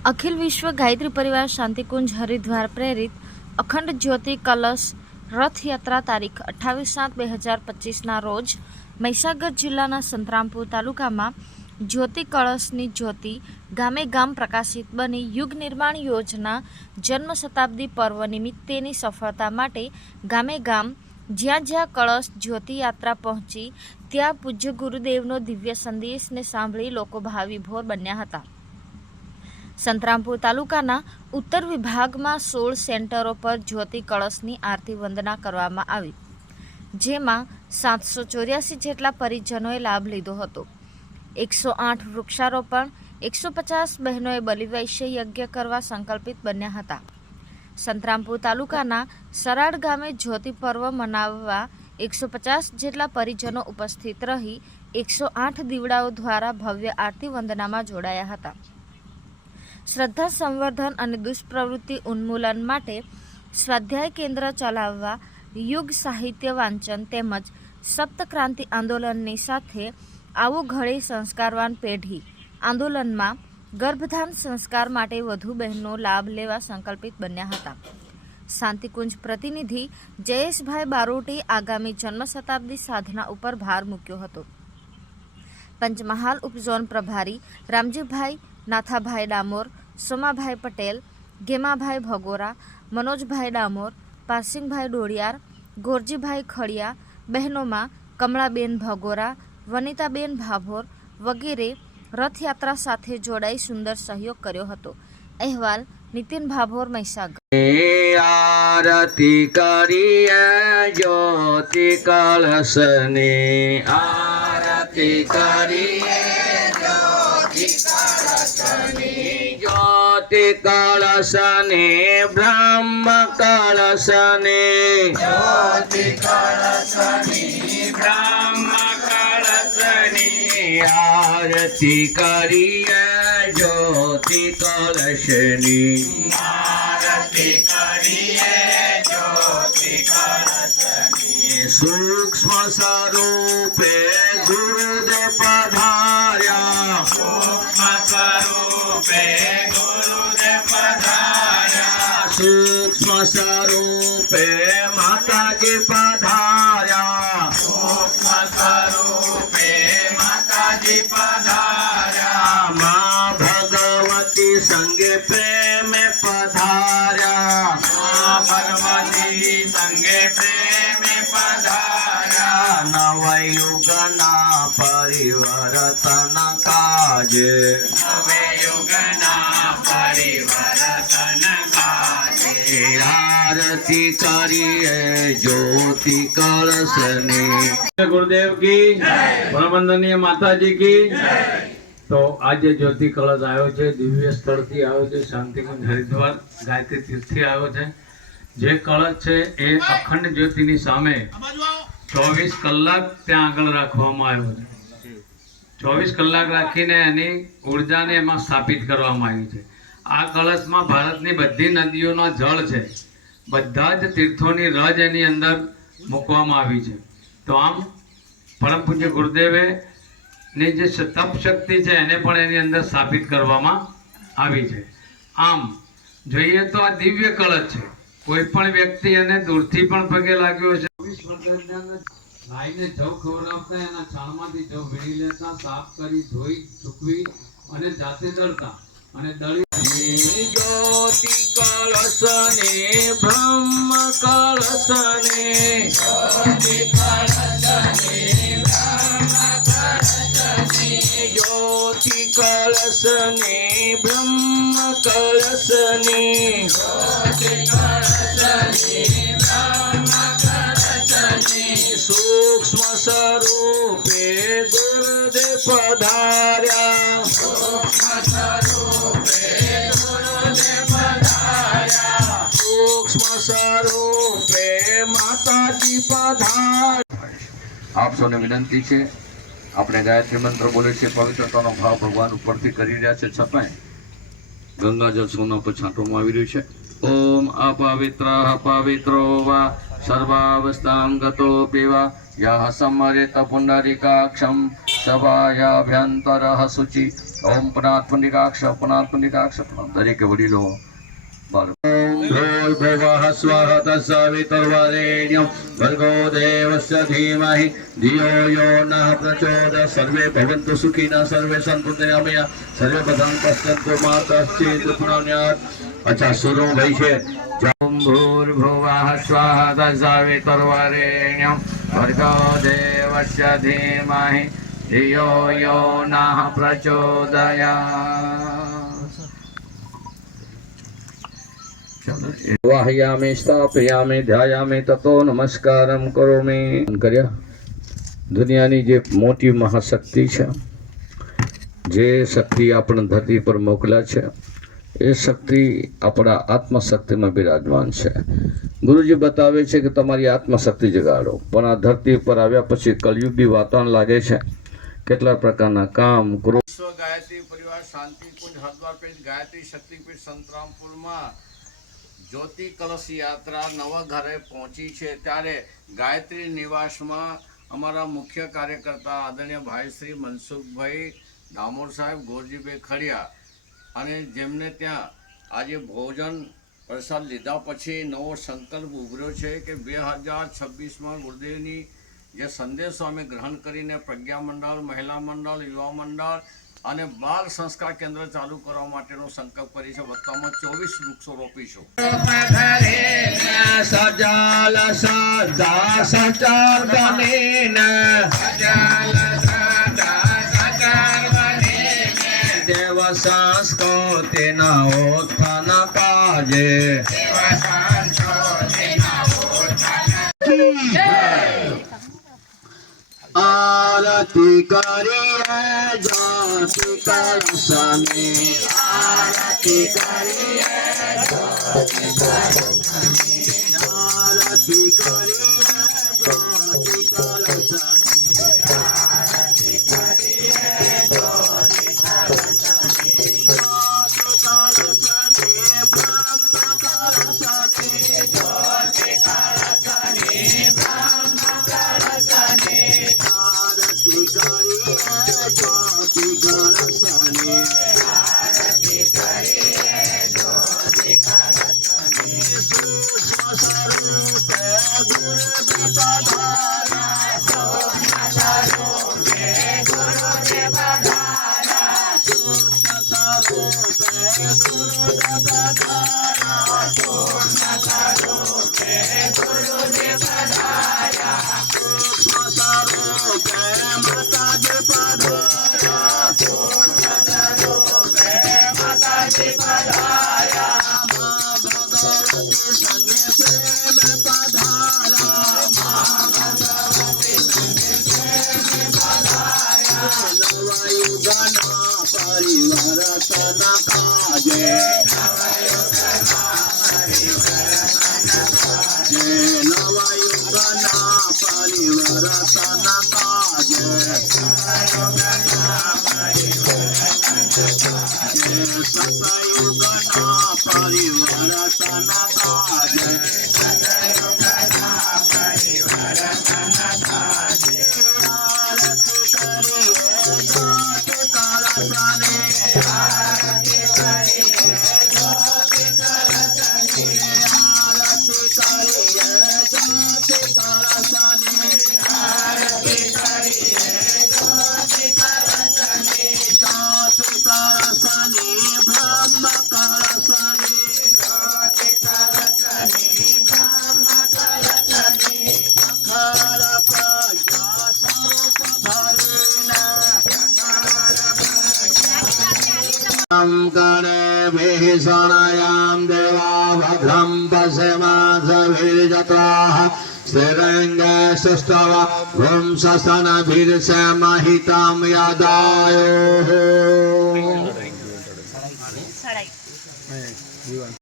અખિલ વિશ્વ ગાયત્રી પરિવાર શાંતિકુંજ હરિદ્વાર પ્રેરિત અખંડ જ્યોતિ કલશ રથયાત્રા તારીખ અઠ્ઠાવીસ સાત બે હજાર પચીસના રોજ મહીસાગર જિલ્લાના સંતરામપુર તાલુકામાં જ્યોતિ કળશની જ્યોતિ ગામે ગામ પ્રકાશિત બની યુગ નિર્માણ યોજના જન્મ શતાબ્દી પર્વ નિમિત્તેની સફળતા માટે ગામે ગામ જ્યાં જ્યાં કળશ જ્યોતિ યાત્રા પહોંચી, ત્યાં પૂજ્ય ગુરુદેવનો દિવ્ય સંદેશને સાંભળી લોકો ભાવિભોર બન્યા હતા. સંતરામપુર તાલુકાના ઉત્તર વિભાગમાં સોળ સેન્ટરો પર જ્યોતિ કળશની આરતી વંદના કરવામાં આવી, જેમાં સાતસો ચોર્યાસી જેટલા પરિજનોએ લાભ લીધો હતો. એકસો આઠ વૃક્ષારોપણ, એકસો પચાસ બહેનોએ બલિવૈશ્ય યજ્ઞ કરવા સંકલ્પિત બન્યા હતા. સંતરામપુર તાલુકાના સરાડ ગામે જ્યોતિ પર્વ મનાવવા એકસો પચાસ જેટલા પરિજનો ઉપસ્થિત રહી એકસો આઠ દીવડાઓ દ્વારા ભવ્ય આરતી વંદનામાં જોડાયા હતા. શ્રદ્ધા સંવર્ધન અને દુષ્પ્રવૃત્તિ ઉન્મૂલન માટે સ્વાધ્યાય કેન્દ્ર ચલાવવા યુગ સાહિત્ય વાંચન તેમજ સપ્તક્રાંતિ આંદોલનની સાથે આવો ઘડી સંસ્કારવાન પેઢી આંદોલનમાં ગર્ભધાન સંસ્કાર માટે વધુ બહેનો લાભ લેવા સંકલ્પિત બન્યા હતા. શાંતિકુંજ પ્રતિનિધિ જયેશભાઈ બારોટે આગામી જન્મ શતાબ્દી સાધના ઉપર ભાર મૂક્યો હતો. પંચમહાલ ઉપઝોન પ્રભારી રામજીભાઈ નાથાભાઈ ડામોર, સોમાભાઈ પટેલ, ગેમાભાઈ ભગોરા, મનોજભાઈ ડામોર, પારસિંગભાઈ ડોડિયાર ગોરજીભાઈ ખડિયા, બહેનોમાં કમળાબેન ભગોરા, વનિતાબેન ભાભોર વગેરે રથયાત્રા સાથે જોડાઈ સુંદર સહયોગ કર્યો હતો. અહેવાલ, નીતિન ભાભોર, મહીસાગર. આરતી જ્યોતિ કળશની આરતી કરીએ કળશની બ્રહ્મ કળશને જ્યોતિ કળશની બ્રહ્મ કળશની આરતી કરીએ જ્યોતિ કળશની આરતી કરીએ જ્યોતિ કળશની સૂક્ષ્મ સ્વરૂપે ગુરુદેવ પધાર્યા સૂક્ષ્મ સ્વરૂપે સ્વરૂપે માતાજી પધાર્યા. સૂક્ષ્મ સ્વરૂપે માતાજી પધાર્યા. મા ભગવતી સંગે પ્રેમે પધાર્યા. મા ભગવતી સંગે પ્રેમે પધાર્યા. નવયુગના પરિવર્તન કાજે. નવયુગના કાજે આરતી કરીએ જ્યોતિ કળશની. ગુરુદેવ કી પરમંદનીય માતાજી કી. તો આજે જ્યોતિ કળશ આવ્યો છે દિવ્ય સ્થળથી આવ્યો છે શાંતિકુંજ હરિદ્વાર ગાયત્રી તીર્થથી આવ્યો છે. જે કળશ છે એ અખંડ જ્યોતિની સામે ચોવીસ કલાક ત્યાં આગળ રાખવામાં આવ્યો છે. ચોવીસ કલાક રાખીને એની ઉર્જાને એમાં સ્થાપિત કરવામાં આવી છે. આ કળશમાં ભારતની બધી નદીઓના જળ છે. બધા જ તીર્થોની રજ એની અંદર મૂકવામાં આવી છે. તો આમ પરમ પૂજ્ય ગુરુદેવે ની જે તપ શક્તિ છે એને પણ એની અંદર સ્થાપિત કરવામાં આવી છે. આમ જોઈએ તો આ દિવ્ય કળશ છે. કોઈ પણ વ્યક્તિ એને દૂરથી પણ પગે લાગ્યો છે ગાયને જવ ખવડાવતા એના છાણમાંથી જવ વીણી લેતા, સાફ કરી, ધોઈ, સૂકવી અને જાતે દળતા અને દળી જ્યોતિ કળશને બ્રહ્મ કળશને જ્યોતિ કળશને બ્રહ્મ કળશને સૂક્ષ્મ સ્વરૂપે ગુરુદેવ પધાર્યા. આપ સૌને વિનંતી છે, આપણે ગાયત્રી મંત્ર બોલે છે, પવિત્રતાનો ભાવ ભગવાન ઉપરથી કરી રહ્યા છે છતાંય ગંગાજળ સોના પર છાંટવામાં આવી રહ્યું છે. ઓમ અપવિત્ર પવિત્રો વા સર્વાવસ્થામ ગતો પીવા યા સમરિત પુનરિકાક્ષમ સભાયાભ્યંતર શુચિ. ઓમ પનાત્મનિકાક્ષ પનાત્મનિકાક્ષ. દરેક વડીલો, બાળકો भुवः स्वः तत्सवितुर्वरेण्यं भर्गो देवस्य धीमहि धियो यो नः प्रचोदय सर्वे भवन्तु सुखिनः सर्वे सन्तु दयामया सर्वे पदं पश्यन्तु मातश्चेत् पुण्यात् अच्छा सुरो भाई છે ભૂર્ભુવઃ સ્વાહ તત્સવિતુર્વરેણ્યं ભર્ગો દેવस्य धीमहि धियो यो नः प्रचोदयात् વાહયામે સ્થાપયામે ધ્યાયામે તતો નમસ્કારમ કરોમે કર્યા દુનિયાની જે મોટી મહાશક્તિ છે જે શક્તિ આપણે ધરતી પર મોકલ્યા છે એ શક્તિ આપણા આત્મશક્તિમાં બિરાજમાન છે. ગુરુજી બતાવે છે કે તમારી આત્મશક્તિ જગાડો. પણ આ ધરતી પર આવ્યા પછી કલયુગી વાતાવરણ લાગે છે. કેટલા પ્રકારના કામ, ક્રોધ ગાયત્રી પરિવાર શાંતિકુંજ હરદ્વારપેટ ગાયત્રી શક્તિપીઠ સંતરામપુરમાં જ્યોતિ કલશ યાત્રા નવઘરે પહોંચી છે ત્યારે ગાયત્રી નિવાસમાં અમારા મુખ્ય કાર્યકર્તા આદરણીય ભાઈ શ્રી મનસુખભાઈ ડામોર સાહેબ, ગોરજીભાઈ ખડિયા અને જેમને ત્યાં આજે ભોજન પ્રસાદ લીધા પછી નવો સંકલ્પ ઉભર્યો છે કે બે હજાર છવ્વીસમાં ગુરુદેવની જે સંદેશો અમે ગ્રહણ કરીને પ્રજ્ઞા મંડળ, મહિલા મંડળ, યુવા મંડળ અને બાળ સંસ્કાર કેન્દ્ર ચાલુ કરવા માટેનો સંકલ્પ કરી છે. વત્તામાં ચોવીસ વૃક્ષો રોપીશું સજલ દેવ સંસ્કૃતિના કાજે આરતી કરીએ જ્યોતિ કળશને આરતી કરીએ આરતી કરીએ કળશને દેવા ભદ્રમ પશ્યમાસવિર્જત્રાः સ્ત્રીરંગે સુષ્ટવ ભૂમ સસનભીર્ષમહિतं યદાયોः